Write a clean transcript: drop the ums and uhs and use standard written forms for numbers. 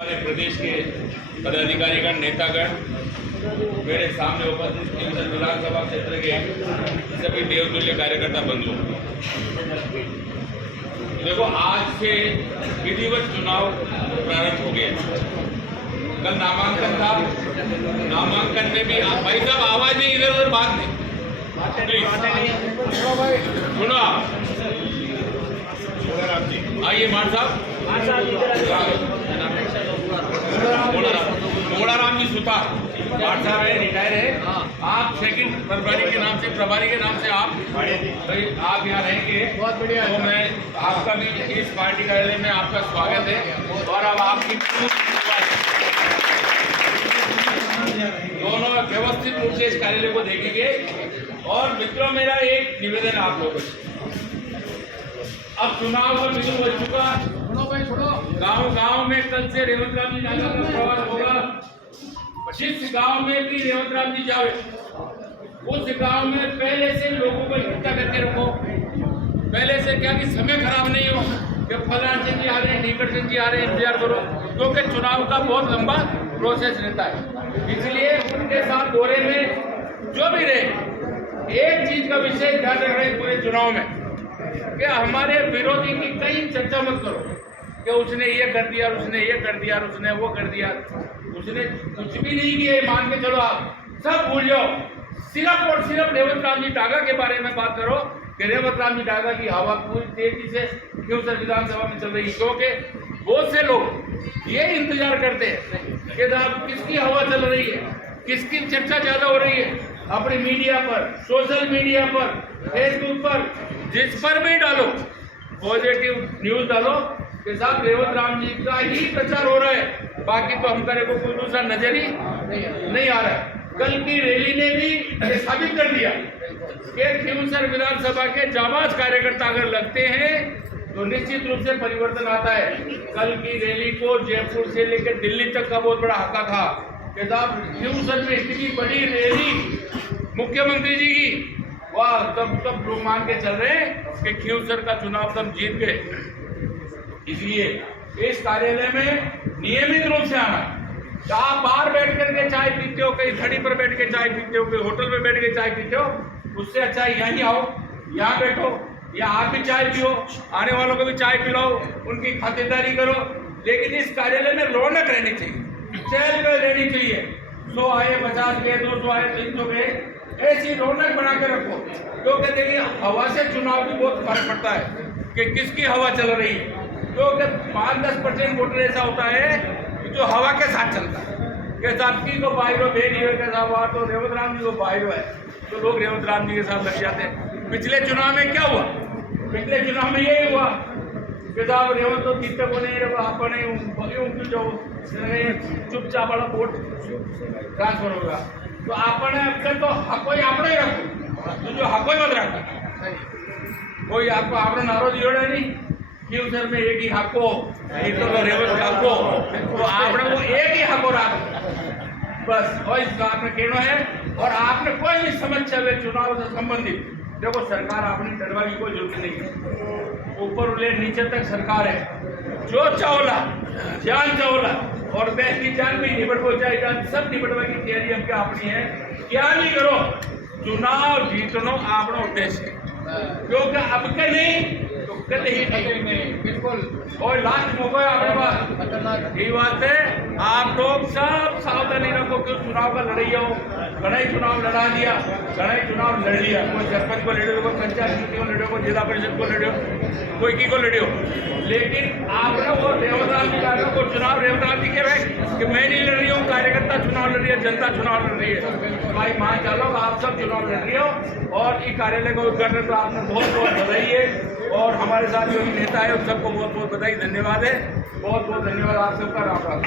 हमारे प्रदेश के पदाधिकारीगण नेतागण मेरे सामने उपस्थित विधानसभा क्षेत्र के सभी देवतुल्य कार्यकर्ता बंधु, देखो आज से विधिवत चुनाव प्रारंभ हो गए। कल नामांकन था, नामांकन में भी भाई साहब आवाज नहीं, इधर उधर बात नहीं, प्लीज सुनो आप। आइए मान साहब, मोड़ाराम जी सुतार बाट साहब है, रिटायर है। आप सेकंड प्रभारी के नाम से, प्रभारी के नाम से आप यहाँ रहेंगे। बहुत बढ़िया। तो मैं आपका भी इस पार्टी कार्यालय में आपका स्वागत है और अब आपकी दोनों व्यवस्थित रूप से इस कार्यालय को देखेंगे। और मित्रों, मेरा एक निवेदन है आप लोगों से, अब चुनाव का बिल्कुल हो चुका, गांव में कल से रेवंत राम जी का प्रवास होगा। जिस गांव में भी रेवंत राम जी जावे, उस गांव में पहले से लोगों को इकट्ठा करके रखो। पहले से क्या कि समय खराब नहीं हो कि फलान सिंह जी आ रहे हैं, नीकर सिंह जी आ रहे हैं, इंतजार करो, क्योंकि चुनाव का बहुत लंबा प्रोसेस रहता है। इसलिए उनके साथ दौरे में जो भी रहे, एक चीज का विशेष ध्यान रख रहे हैं पूरे चुनाव में कि हमारे विरोधी की कहीं चर्चा मत करो कि उसने ये कर दिया, उसने ये कर दिया, उसने वो कर दिया। उसने कुछ भी नहीं किया, मान के चलो, आप सब भूल जाओ। सिर्फ और सिर्फ रेवंत राम जी टागा के बारे में बात करो कि रेवंत राम जी टागा की हवा पूरी तेजी से क्यों सर विधानसभा में चल रही है, क्योंकि बहुत से लोग ये इंतजार करते हैं कि साहब किसकी हवा चल रही है, किसकी चर्चा ज्यादा हो रही है। अपनी मीडिया पर, सोशल मीडिया पर, फेसबुक पर, जिस पर भी डालो पॉजिटिव न्यूज डालो कि साहब रेवंत राम जी का ही प्रचार हो रहा है, बाकी तो हमको कोई दूसरा नजर ही नहीं आ रहा है। कल की रैली ने भी साबित कर दिया कि खींवसर विधानसभा के जाबाज कार्यकर्ता अगर लगते हैं तो निश्चित रूप से परिवर्तन आता है। कल की रैली को जयपुर से लेकर दिल्ली तक का बहुत बड़ा हक्का था कि साहब खींवसर में इतनी बड़ी रैली मुख्यमंत्री जी की, वाह, तब लोग मान के चल रहे हैं कि खींवसर का चुनाव तब जीत गए। इसलिए इस कार्यालय में नियमित रूप से आना। आप बाहर बैठ करके चाय पीते हो, कहीं घड़ी पर बैठ के चाय पीते हो, कहीं होटल में बैठ के चाय पीते हो, उससे अच्छा यहीं आओ, यहाँ बैठो, या आप भी चाय पियो, आने वालों को भी चाय पिलाओ, उनकी खातिरदारी करो। लेकिन इस कार्यालय में रौनक रहनी चाहिए, चहल पहल रहनी चाहिए। 100 आए, 50 गए, 200 आए, 300 गए, ऐसी रौनक बना के रखो। क्योंकि देखिए हवा से चुनाव भी बहुत फर्क पड़ता है कि किसकी हवा चल रही है। क्योंकि 5-10% वोटर ऐसा होता है जो हवा के साथ चलता है कि साहब को बाहर तो रेवंत राम जी को बाहर है, तो लोग रेवंत राम जी के साथ लग जाते हैं। पिछले चुनाव में क्या हुआ? पिछले चुनाव में यही हुआ कि साहब रेवंत तो जीतते को नहीं, अपने चुपचाप वाला वोट ट्रांसफर होगा। तो आपने तो हको ही रखो, तो जो हको ही मत रखो। कोई आपको आपने नारो दियो नहीं खींवसर में एक ही हको, रेवंत हको, तो आपने वो एक ही हको रखो बस। और इसका आपने कहना है। और आपने कोई भी समस्या है चुनाव से संबंधित, देखो सरकार आपने डरवा की कोई जरूरत नहीं है, ऊपर ले नीचे तक सरकार है। जो चावला जान चावला और देश की जान भी निपट हो जाए, जान सब निपटवा की तैयारी हम क्या अपनी है। क्या नहीं करो, चुनाव जीतनो अपना उद्देश्य है, क्योंकि अब के नहीं तो कल ही नहीं, बिल्कुल। और लास्ट मौका है आपके पास, ये बात है। आप लोग सब सावधानी रखो कि चुनाव का लड़ाई हो। गणेश चुनाव लड़ा दिया, गणेश चुनाव लड़ लिया, कोई सरपंच को लड़े हो, कोई पंचायत समिति को लड़े हो, कोई जिला परिषद को लड़े हो, कोई की को लड़े हो। लेकिन आपने वो रेवंत राम जी को चुनाव रेवंत राम जी के भाई कि मैं नहीं लड़ रही हूँ, कार्यकर्ता चुनाव लड़ रही है, जनता चुनाव लड़ रही है। भाई मान चलो आप सब चुनाव लड़ रही हो। और इस कार्यालय को उद्घाटन तो आपने बहुत बहुत बधाई है। और हमारे साथ जो भी नेता है उन सबको बहुत बहुत बधाई, धन्यवाद है, बहुत बहुत धन्यवाद आप सबका। राम राम।